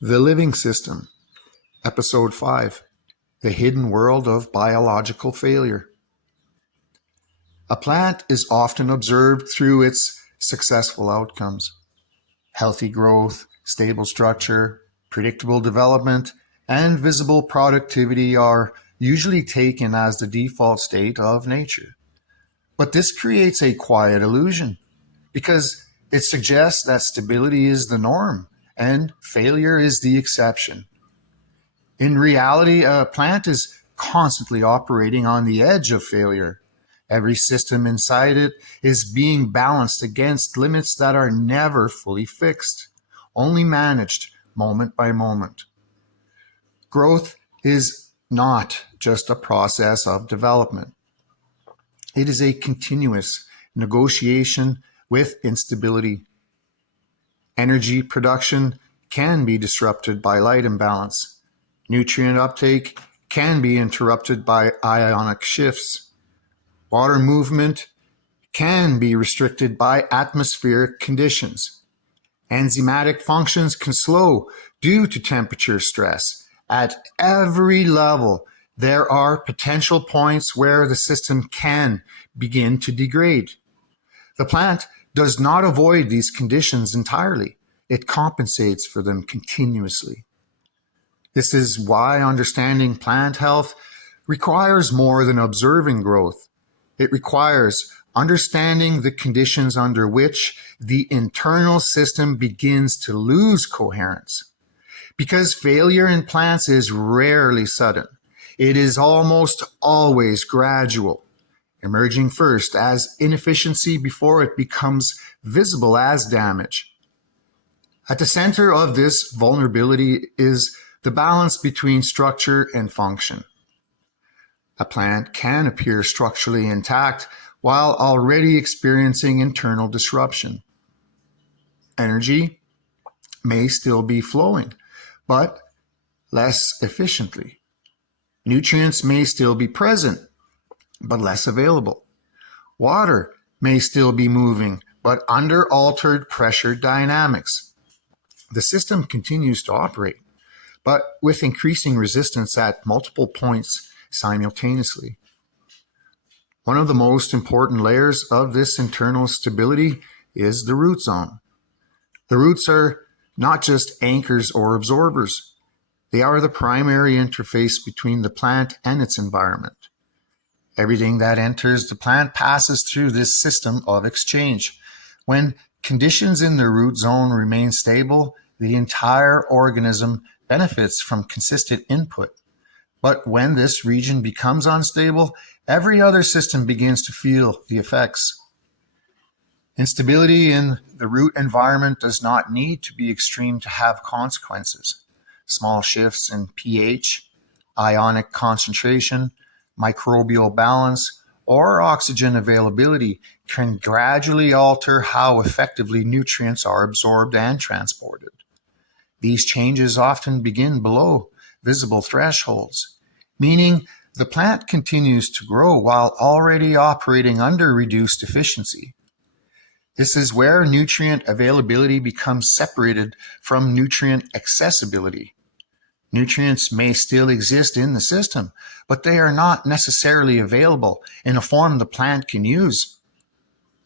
The Living System, Episode 5, The Hidden World of Biological Failure. A plant is often observed through its successful outcomes. Healthy growth, stable structure, predictable development, and visible productivity are usually taken as the default state of nature. But this creates a quiet illusion because it suggests that stability is the norm and failure is the exception. In reality, a plant is constantly operating on the edge of failure. Every system inside it is being balanced against limits that are never fully fixed, only managed moment by moment. Growth is not just a process of development. It is a continuous negotiation with instability. Energy production can be disrupted by light imbalance. Nutrient uptake can be interrupted by ionic shifts. Water movement can be restricted by atmospheric conditions. Enzymatic functions can slow due to temperature stress. At every level, there are potential points where the system can begin to degrade. The plant does not avoid these conditions entirely. It compensates for them continuously. This is why understanding plant health requires more than observing growth. It requires understanding the conditions under which the internal system begins to lose coherence. Because failure in plants is rarely sudden. It is almost always gradual, emerging first as inefficiency before it becomes visible as damage. At the center of this vulnerability is the balance between structure and function. A plant can appear structurally intact while already experiencing internal disruption. Energy may still be flowing, but less efficiently. Nutrients may still be present, but less available. Water may still be moving, but under altered pressure dynamics. The system continues to operate, but with increasing resistance at multiple points simultaneously. One of the most important layers of this internal stability is the root zone. The roots are not just anchors or absorbers. They are the primary interface between the plant and its environment. Everything that enters the plant passes through this system of exchange. When conditions in the root zone remain stable, the entire organism benefits from consistent input. But when this region becomes unstable, every other system begins to feel the effects. Instability in the root environment does not need to be extreme to have consequences. Small shifts in pH, ionic concentration, microbial balance, or oxygen availability can gradually alter how effectively nutrients are absorbed and transported. These changes often begin below visible thresholds, meaning the plant continues to grow while already operating under reduced efficiency. This is where nutrient availability becomes separated from nutrient accessibility. Nutrients may still exist in the system, but they are not necessarily available in a form the plant can use.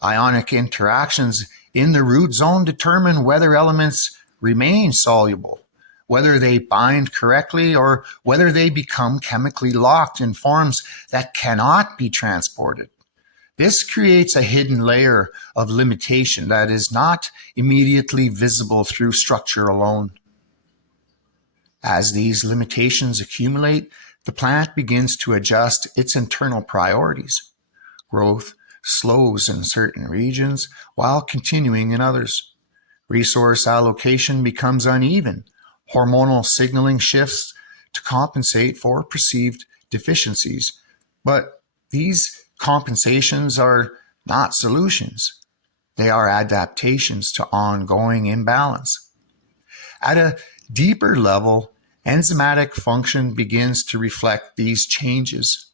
Ionic interactions in the root zone determine whether elements remain soluble, whether they bind correctly, or whether they become chemically locked in forms that cannot be transported. This creates a hidden layer of limitation that is not immediately visible through structure alone. As these limitations accumulate, the plant begins to adjust its internal priorities. Growth slows in certain regions while continuing in others. Resource allocation becomes uneven. Hormonal signaling shifts to compensate for perceived deficiencies. But these compensations are not solutions. They are adaptations to ongoing imbalance. At a deeper level, enzymatic function begins to reflect these changes.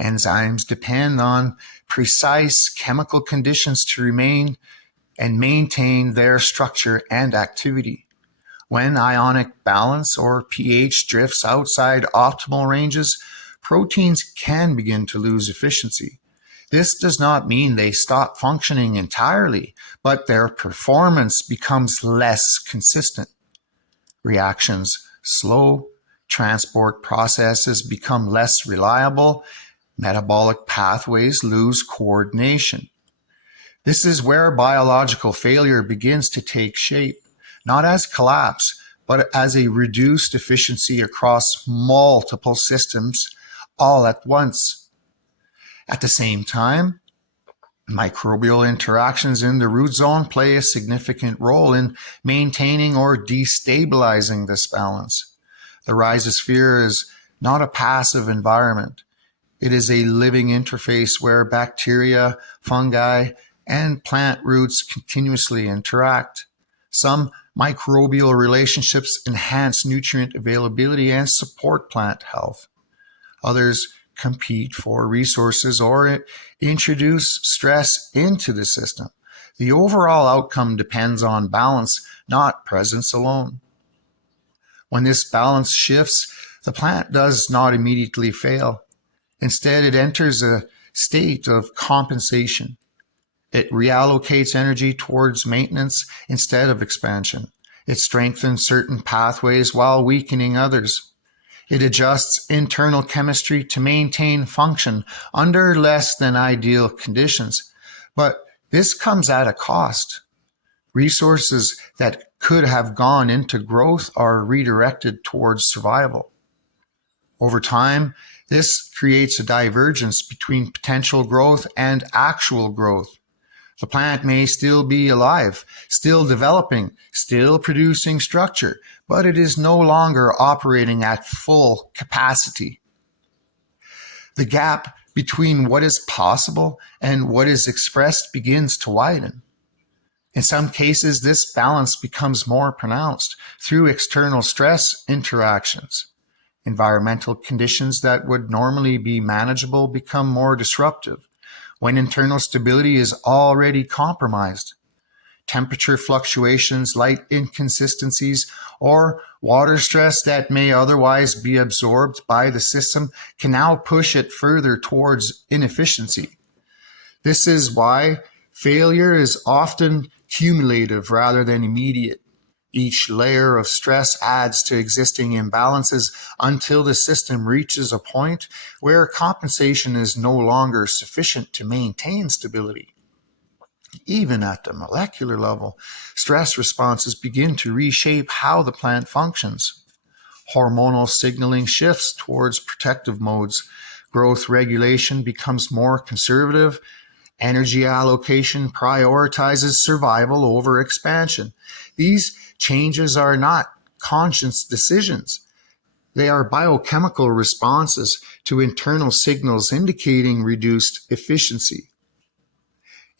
Enzymes depend on precise chemical conditions to remain and maintain their structure and activity. When ionic balance or pH drifts outside optimal ranges, proteins can begin to lose efficiency. This does not mean they stop functioning entirely, but their performance becomes less consistent. Reactions slow, transport processes become less reliable, metabolic pathways lose coordination. This is where biological failure begins to take shape, not as collapse, but as a reduced efficiency across multiple systems all at once. At the same time, microbial interactions in the root zone play a significant role in maintaining or destabilizing this balance. The rhizosphere is not a passive environment. It is a living interface where bacteria, fungi, and plant roots continuously interact. Some microbial relationships enhance nutrient availability and support plant health. Others compete for resources or introduce stress into the system. The overall outcome depends on balance, not presence alone. When this balance shifts, the plant does not immediately fail. Instead, it enters a state of compensation. It reallocates energy towards maintenance instead of expansion. It strengthens certain pathways while weakening others. It adjusts internal chemistry to maintain function under less than ideal conditions. But this comes at a cost. Resources that could have gone into growth are redirected towards survival. Over time, this creates a divergence between potential growth and actual growth. The plant may still be alive, still developing, still producing structure, but it is no longer operating at full capacity. The gap between what is possible and what is expressed begins to widen. In some cases, this balance becomes more pronounced through external stress interactions. Environmental conditions that would normally be manageable become more disruptive when internal stability is already compromised. Temperature fluctuations, light inconsistencies, or water stress that may otherwise be absorbed by the system can now push it further towards inefficiency. This is why failure is often cumulative rather than immediate. Each layer of stress adds to existing imbalances until the system reaches a point where compensation is no longer sufficient to maintain stability. Even at the molecular level, stress responses begin to reshape how the plant functions. Hormonal signaling shifts towards protective modes. Growth regulation becomes more conservative. Energy allocation prioritizes survival over expansion. These changes are not conscious decisions. They are biochemical responses to internal signals indicating reduced efficiency.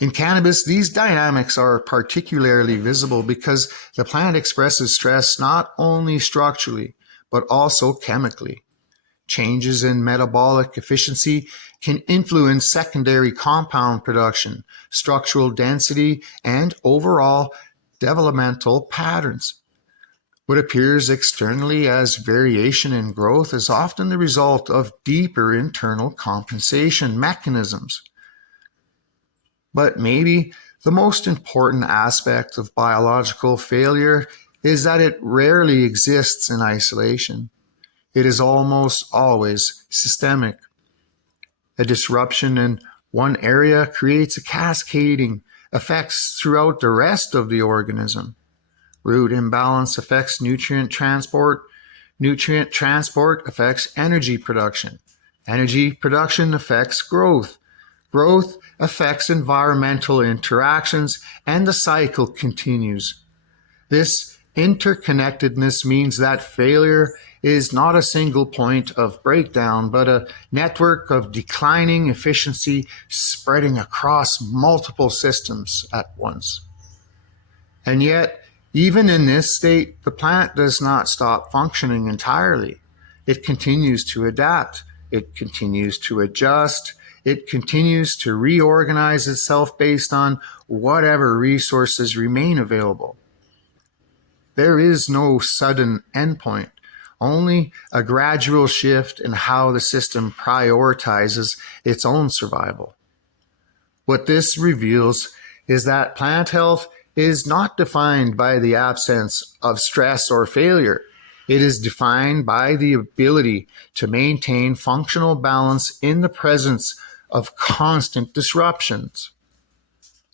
In cannabis, these dynamics are particularly visible because the plant expresses stress not only structurally, but also chemically. Changes in metabolic efficiency can influence secondary compound production, structural density, and overall developmental patterns. What appears externally as variation in growth is often the result of deeper internal compensation mechanisms. But maybe the most important aspect of biological failure is that it rarely exists in isolation. It is almost always systemic. A disruption in one area creates a cascading effects throughout the rest of the organism. Root imbalance affects nutrient transport. Nutrient transport affects energy production. Energy production affects growth. Growth affects environmental interactions, and the cycle continues. This interconnectedness means that failure is not a single point of breakdown, but a network of declining efficiency spreading across multiple systems at once. And yet, even in this state, the plant does not stop functioning entirely. It continues to adapt. It continues to adjust. It continues to reorganize itself based on whatever resources remain available. There is no sudden endpoint, only a gradual shift in how the system prioritizes its own survival. What this reveals is that plant health is not defined by the absence of stress or failure. It is defined by the ability to maintain functional balance in the presence of constant disruptions.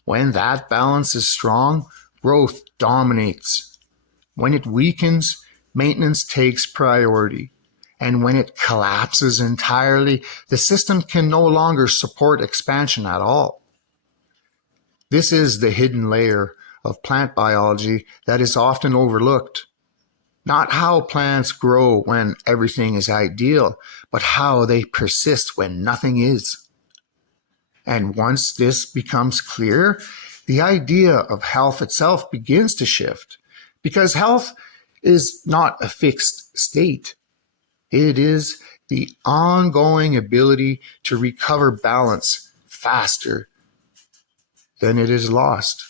When that balance is strong, growth dominates. When it weakens, maintenance takes priority. And when it collapses entirely, the system can no longer support expansion at all. This is the hidden layer of plant biology that is often overlooked. Not how plants grow when everything is ideal, but how they persist when nothing is. And once this becomes clear, the idea of health itself begins to shift, because health is not a fixed state. It is the ongoing ability to recover balance faster than it is lost.